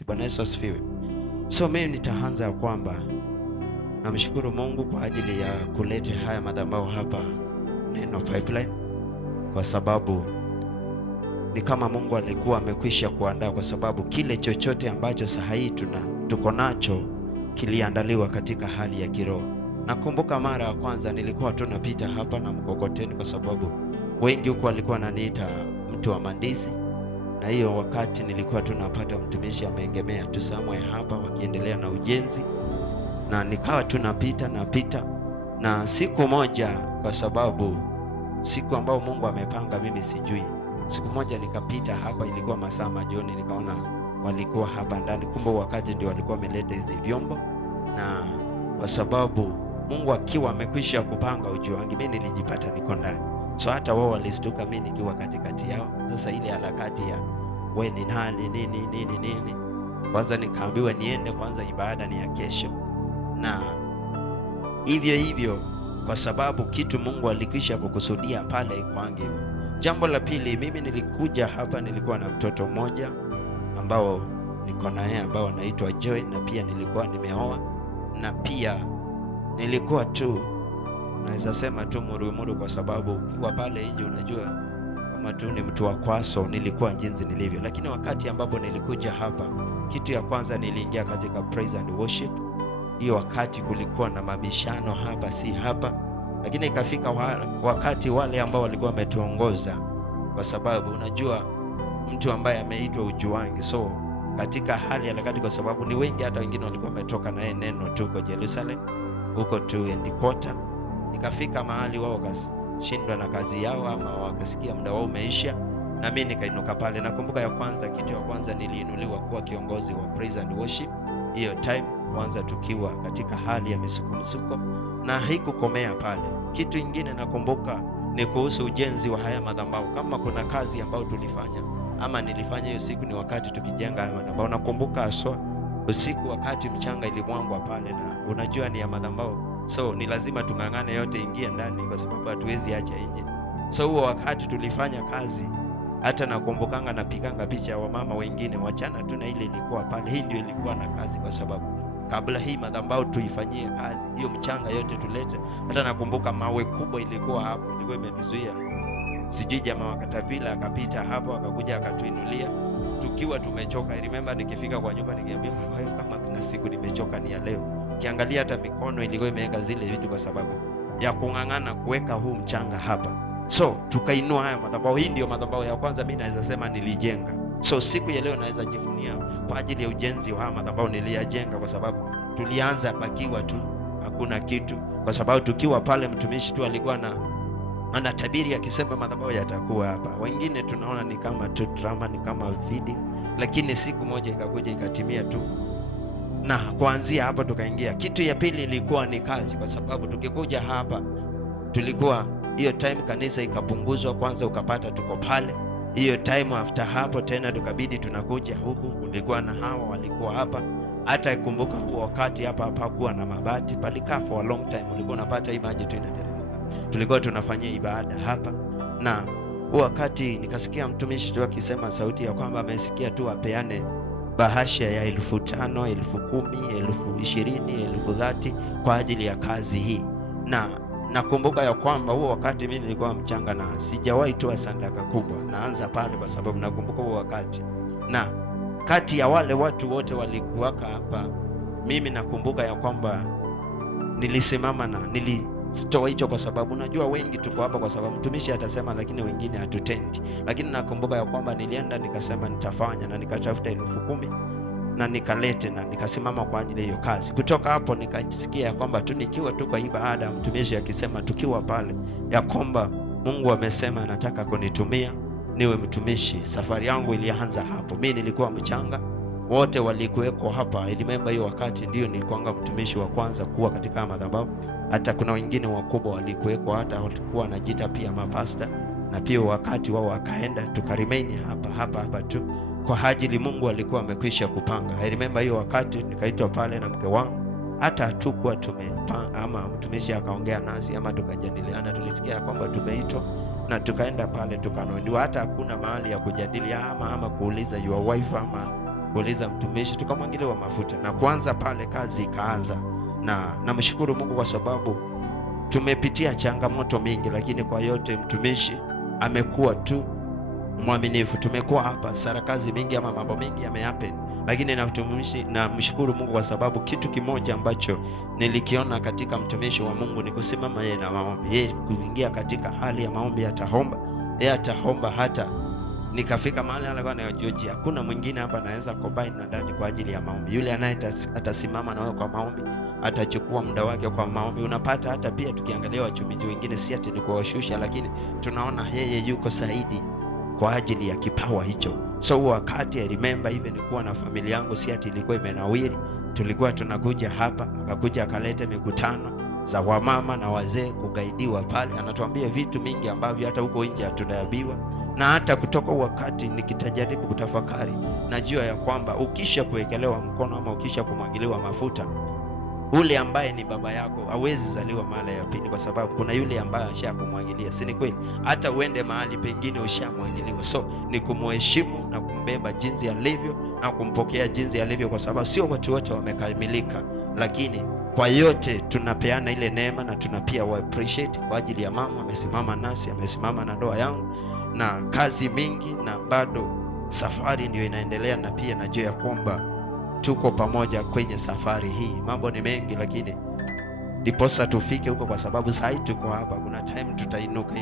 Bwana Yesu asifiwe. So mimi nitaanza kwamba namshukuru Mungu kwa ajili ya kuleta haya madhabahu hapa Neno Pipeline, kwa sababu ni kama Mungu alikuwa amekwisha kuandaa, kwa sababu kile chochote ambacho saa hii tuko nacho kiliandaliwa katika hali ya kiroho. Nakumbuka mara ya kwanza nilikuwa tunapita hapa na mkokoteni, kwa sababu wengi huko walikuwa wananiita mtu wa mandizi, na hiyo wakati nilikuwa tunapata mtumishi ameengemea tu somewhere hapa wakiendelea na ujenzi, na nikawa tunapita na siku moja, kwa sababu siku ambayo Mungu amepanga mimi sijui, siku moja nikapita hapa, ilikuwa masaa majioni, nikaona walikuwa hapa ndani, kumbe wakati ndio walikuwa wameleta hizi vyombo, na kwa sababu Mungu akiwa amekwisha kupanga ujio wangu, mimi nilijipata niko ndani. So hata wao walistuka mimi nikiwa katikati yao. Sasa ile harakati ya wewe ni nani nini, kwanza nikaambiwa niende kwanza, ibada ni ya kesho, na hivyo kwa sababu kitu Mungu alikwisha kukusudia pale kwangu. Jambo la pili, mimi nilikuja hapa, nilikuwa na mtoto mmoja ambao niko naye ambao anaitwa Joy, na pia nilikuwa nimeoa, na pia nilikuwa tu naweza sema tu murumuru, kwa sababu ukiwa pale nje unajua kama tu ni mtu wa kwaso, nilikuwa jinsi nilivyo. Lakini wakati ambapo nilikuja hapa, kitu ya kwanza niliingia katika praise and worship. Hiyo wakati kulikuwa na mabishano hapa si hapa, lakini ikafika wakati wale ambao walikuwa wametuongoza, kwa sababu unajua mtu ambaye ameitwa ujuangi, so katika hali ya wakati, kwa sababu ni wengi, hata wengine walikuwa wametoka naye neno tu kwa Jerusalem huko tu Endikota. Ikafika mahali wao wakashindwa na kazi yao, ama wakasikia muda wao umeisha, na mimi nikainuka pale. Nakumbuka ya kwanza, kitu ya kwanza niliinuliwa kuwa kiongozi wa praise and worship. Hiyo time kwanza tukiwa katika hali ya misuko, na haikukomea pale. Kitu kingine nakumbuka ni kuhusu ujenzi wa haya madhabahu. Kama kuna kazi ambayo tulifanya ama nilifanya hiyo siku, ni wakati tukijenga haya madhabahu. Nakumbuka aswa usiku wakati mchanga ilimwangwa pale, na unajua ni ya madhabahu, so ni lazima tungangane yote ingie ndani, kwa sababu hatuwezi acha nje. So huo wakati tulifanya kazi, hata nakumbukanga napiganga picha wa mama wengine wachana tu na ile ilikuwa pale. Hii ndio ilikuwa na kazi, kwa sababu kabla hii madhabahu tuifanyie kazi, hiyo mchanga yote tulete. Hata nakumbuka mawe kubwa ilikuwa hapo, ilikuwa imetuzuia, sijui jamaa wakatavila akapita hapo akakuja akatuinulia tukiwa tumechoka. I remember nikifika kwa nyumba nikiambia wife, kama kuna siku nimechoka ni ya leo. Kiangalia hata mikono ilikuwa imeweka zile vitu, kwa sababu ya kungangana kuweka huu mchanga hapa. So tukainua haya madhabahu. Hii ndio madhabahu ya kwanza mimi naweza sema nilijenga. So siku ya leo naweza jivunia kwa ajili ya ujenzi wa haya madhabahu niliyajenga, kwa sababu tulianza pakiwa tu hakuna kitu, kwa sababu tukiwa pale mtumishi tu alikuwa ana tabiri akisema madhabahu yatakuwa hapa. Wengine tunaona ni kama tu drama, ni kama video, lakini siku moja ikakuja ikatimia tu, na kuanzia hapa tukaingia. Kitu ya pili ilikuwa ni kazi, kwa sababu tukikuja hapa tulikuwa hiyo time kanisa ikapunguzwa, kwanza ukapata tuko pale. Hiyo time after hapo tena tukabidi tunakuja huku, kulikuwa na hawa walikuwa hapa. Hata ikumbuka huo wakati hapa hapakuwa na mabati, palikaa for a long time, ulikuwa unapata hii maji tu inateremka. Tulikuwa tunafanyia ibada hapa, na huo wakati nikasikia mtumishi tu akisema sauti ya kwamba amesikia tu apeane bahasha ya 5,000, 10,000, 20,000, 30 kwa ajili ya kazi hii. Na nakumbuka ya kwamba huo wakati mimi nilikuwa mchanga na sijawahi toa sadaka kubwa. Naanza pale kwa sababu nakumbuka huo wakati, na kati ya wale watu wote walikuwaka hapa, mimi nakumbuka ya kwamba nilisimama na nilitoa hicho, kwa sababu najua wengi tuko hapa kwa sababu mtumishi atasema, lakini wengine hatutendi. Lakini nakumbuka ya kwamba nilienda nikasema nitafanya, na nikatafuta 10,000 na nikalete na nikasimama kwa ajili hiyo kazi. Kutoka hapo nikasikia ya kwamba tu nikiwa tu kwa ibada, mtumishi akisema tukiwa pale ya kwamba Mungu amesema anataka kunitumia niwe mtumishi. Safari yangu ilianza hapo. Mimi nilikuwa mchanga, wote walikuweko hapa. I remember hiyo wakati ndio nilikuwa mtumishi wa kwanza kuwa katika madhabahu. Hata kuna wengine wakubwa walikuweko, hata walikuwa wanajiita pia mapasta, na pia wakati wao wakaenda, tukaremain hapa tu kwa ajili Mungu alikuwa amekwisha kupanga. I remember hiyo wakati nikaitwa pale na mke wangu, hata hatukuwa tumepanga ama mtumishi akaongea nasi ama tukajadiliana, tulisikia kwamba tumeitwa na tukaenda pale tukanoendiwa. Hata hakuna mahali ya kujadili ama kuuliza your wife ama kuuliza mtumishi, tukamwagiliwa mafuta na kuanza pale, kazi ikaanza. Na namshukuru Mungu kwa sababu tumepitia changamoto mingi, lakini kwa yote mtumishi amekuwa tu mwaminifu. Tumekuwa hapa, sarakazi mingi ama mambo mengi yamehappen, lakini namshukuru Mungu kwa sababu kitu kimoja ambacho nilikiona katika mtumishi wa Mungu ni kusimama yeye na maombi. Yeye kuingia katika hali ya maombi, ataomba hata nikafika mahali alikuwa anayojoji, hakuna mwingine hapa anaweza combine na dadi kwa ajili ya maombi. Yule anaye atasimama na wewe kwa maombi, atachukua muda wake kwa maombi. Unapata hata pia tukiangalia wachumiji wengine, si ati ni kuwashusha, lakini tunaona yeye yuko zaidi kwa ajili ya kipawa hicho. So wakati I remember even nilikuwa na familia yangu, si ati ilikuwa imenawiri, tulikuwa tunakuja hapa, akakuja akaleta mikutano za wamama na wazee kugaidiwa pale, anatuambia vitu mingi ambavyo hata huko nje hatunaambiwa. Na hata kutoka wakati nikitajaribu kutafakari, najua ya kwamba ukisha kuwekelewa mkono ama ukisha kumwagiliwa mafuta, ule ambaye ni baba yako hawezi zaliwa mara ya pili, kwa sababu kuna yule ambaye ashakumwagilia, si ni kweli? Hata uende mahali pengine ushamwagiliwa. So ni kumheshimu na kumbeba jinsi alivyo na kumpokea jinsi alivyo, kwa sababu sio watu wote wamekamilika, lakini kwa yote tunapeana ile neema na tunapia wa appreciate kwa ajili ya mama amesimama nasi, amesimama na ndoa yangu na kazi mingi, na bado safari ndio inaendelea, na pia najua ya kwamba tuko pamoja kwenye safari hii. Mambo ni mengi, lakini ndiposa tufike huko, kwa sababu sasa tuko hapa, kuna time tutainuka.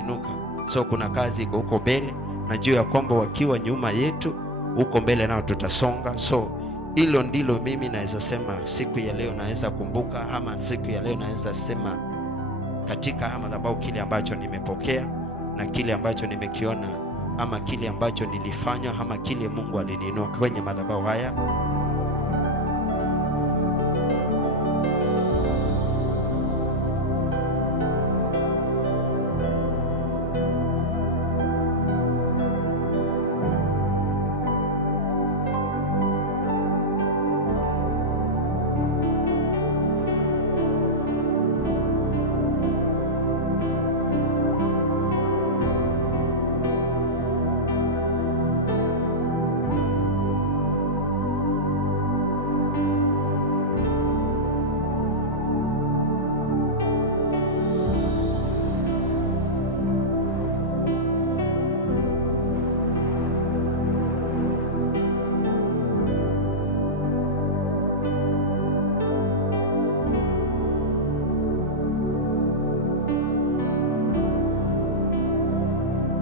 So kuna kazi iko huko mbele, najua ya kwamba wakiwa nyuma yetu huko mbele nao tutasonga. So hilo ndilo mimi naweza sema siku ya leo naweza kumbuka, ama siku ya leo naweza sema katika madhabahu, kile ambacho nimepokea na kile ambacho nimekiona, ama kile ambacho nilifanya, ama kile Mungu aliniinua kwenye madhabahu haya.